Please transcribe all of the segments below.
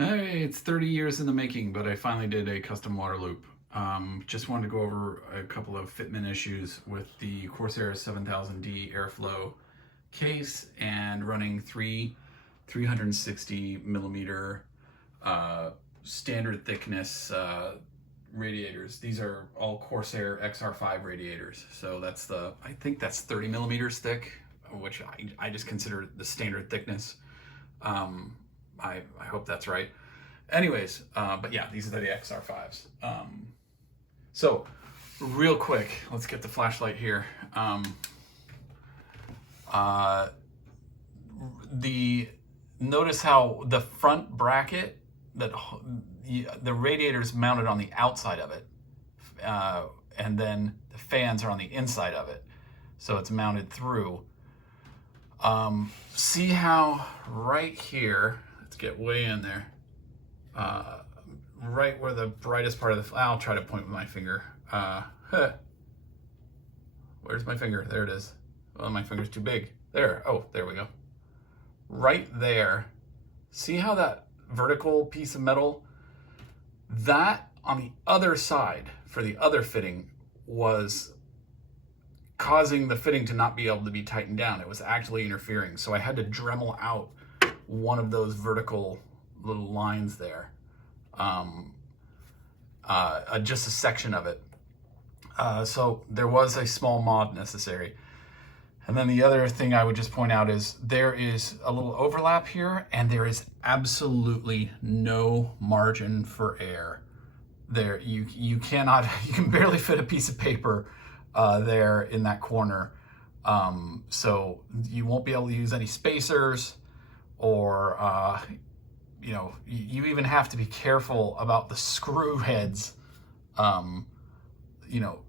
Hey, it's 30 years in the making, but I finally did a custom water loop. Just wanted to go over a couple of fitment issues with the Corsair 7000D airflow case and running three 360 millimeter standard thickness radiators. These are all Corsair XR5 radiators. So I think that's 30 millimeters thick, which I just consider the standard thickness. I hope that's right. Anyways, but yeah, these are the XR5s. So real quick, let's get the flashlight here. Notice how the front bracket, that the radiator's mounted on the outside of it, and then the fans are on the inside of it, so it's mounted through. See how right here, let's get way in there, right where the brightest part of the, I'll try to point with my finger. Where's my finger? There it is. Well, my finger's too big. There, oh, there we go. Right there, see how that vertical piece of metal, that on the other side for the other fitting was causing the fitting to not be able to be tightened down. It was actually interfering. So I had to Dremel out one of those vertical little lines there, just a section of it. So there was a small mod necessary. And then the other thing I would just point out is there is a little overlap here, and there is absolutely no margin for air. There, you cannot, you can barely fit a piece of paper there in that corner. So you won't be able to use any spacers, or you even have to be careful about the screw heads,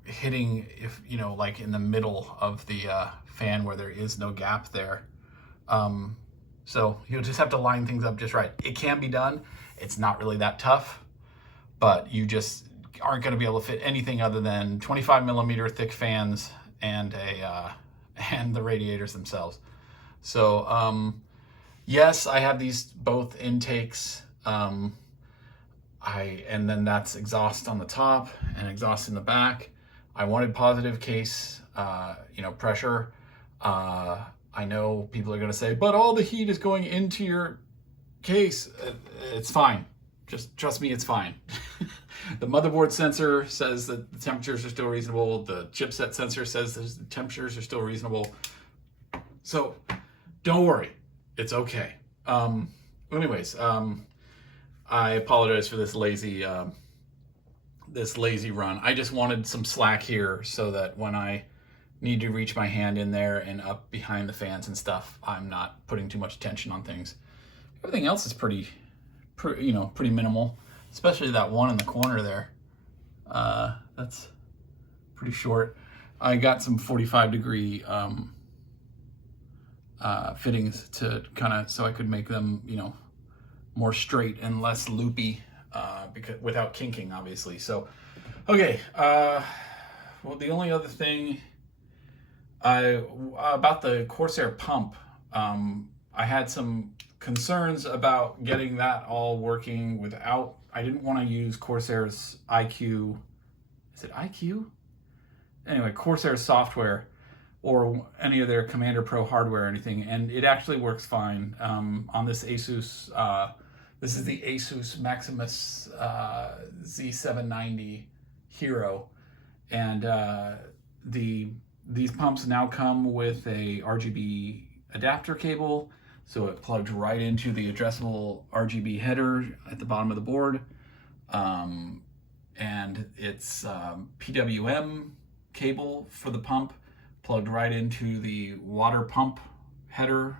hitting, if like in the middle of the fan where there is no gap there. So you'll just have to line things up just right. It can be done. It's not really that tough, but you just aren't going to be able to fit anything other than 25 millimeter thick fans and and the radiators themselves. So yes, I have these both intakes. And then that's exhaust on the top and exhaust in the back. I wanted positive case, pressure. I know people are going to say, but all the heat is going into your case. It's fine. Just trust me, it's fine. The motherboard sensor says that the temperatures are still reasonable. The chipset sensor says that the temperatures are still reasonable. So don't worry, it's okay. Anyways, I apologize for this lazy run. I just wanted some slack here so that when I need to reach my hand in there and up behind the fans and stuff, I'm not putting too much attention on things. Everything else is pretty minimal, especially that one in the corner there. That's pretty short. I got some 45-degree fittings to so I could make them, more straight and less loopy, because without kinking, obviously. So, okay. Well, the only other thing about the Corsair pump, I had some concerns about getting that all working without. I didn't want to use Corsair's IQ. Is it IQ? Anyway, Corsair software or any of their Commander Pro hardware or anything, and it actually works fine on this Asus. This is the Asus Maximus Z790 Hero, and these pumps now come with a RGB adapter cable, so it plugged right into the addressable RGB header at the bottom of the board, and it's PWM cable for the pump, plugged right into the water pump header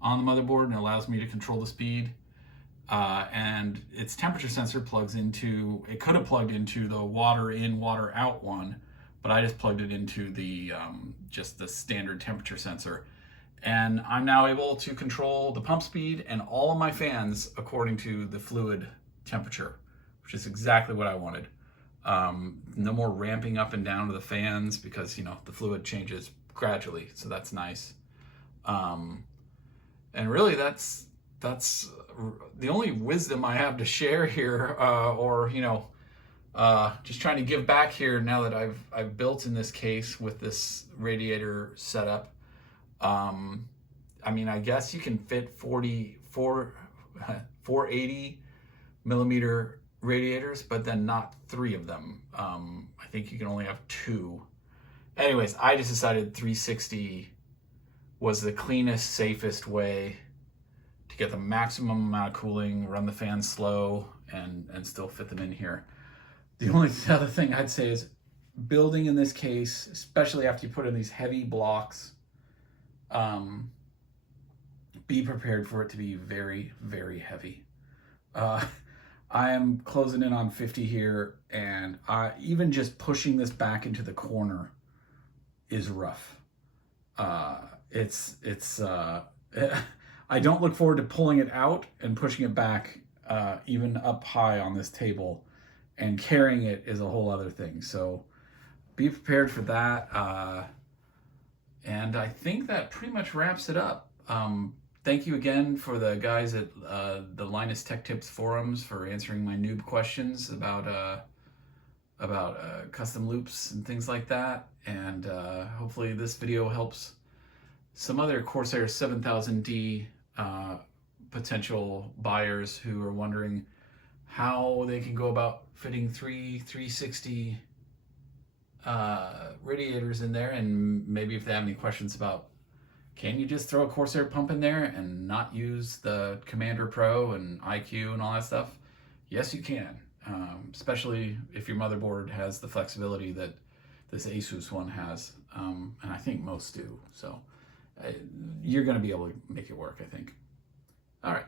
on the motherboard, and allows me to control the speed. And its temperature sensor plugs into, it could have plugged into the water in, water out one, but I just plugged it into the just the standard temperature sensor. And I'm now able to control the pump speed and all of my fans according to the fluid temperature, which is exactly what I wanted. No more ramping up and down to the fans because, the fluid changes gradually, so that's nice. And really that's that's the only wisdom I have to share here, or just trying to give back here now that I've built in this case with this radiator setup. I mean, I guess you can fit 480 millimeter radiators, but then not 3 of them. I think you can only have 2. Anyways, I just decided 360 was the cleanest, safest way to get the maximum amount of cooling, run the fan slow, and still fit them in here. The only other thing I'd say is building in this case, especially after you put in these heavy blocks, be prepared for it to be very, very heavy. I am closing in on 50 here, and even just pushing this back into the corner is rough. I don't look forward to pulling it out and pushing it back even up high on this table, and carrying it is a whole other thing. So be prepared for that. And I think that pretty much wraps it up. Thank you again for the guys at the Linus Tech Tips forums for answering my noob questions about custom loops and things like that. And hopefully this video helps some other Corsair 7000D potential buyers who are wondering how they can go about fitting 360 radiators in there, and maybe if they have any questions about, can you just throw a Corsair pump in there and not use the Commander Pro and IQ and all that stuff? Yes, you can, especially if your motherboard has the flexibility that this Asus one has, and I think most do. So you're going to be able to make it work, I think. All right.